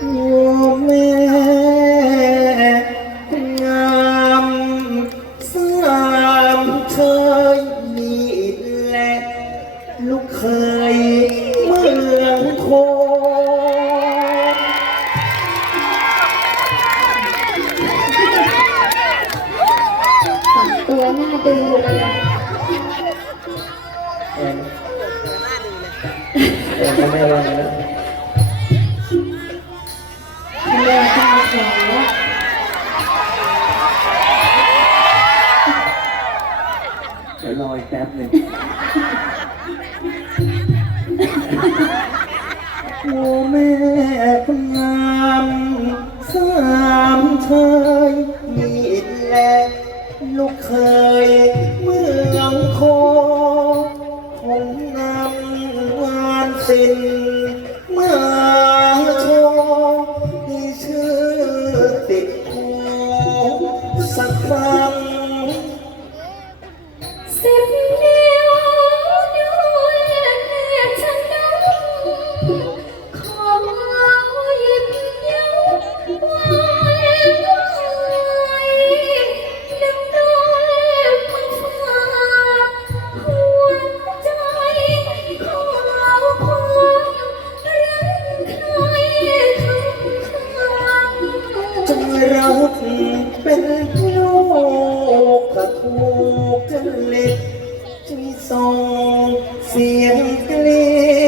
โอ้แม่งามสามเธอนี่และลูกเคยเมืองโคตัวหน้าดึเลยแอนแอนก็ไม่ว่าแล้ว แป๊บหนึ่งโอ้แม่คนงามสามเชยมีแลลูกเคยเมืองโคคงนำงานศิลป์มาโชว์ให้ชื่อติดหูสักครั้ง สิบนิ้วด้วยแม่ฉันน้องขอหยิบยิ้วไว้ไว้ดึงด้วยมาฝากหัวใจของเราความรักใครทั้งครั้งจะรักเป็นลู ที่ส่งเสียงกรีดดังดา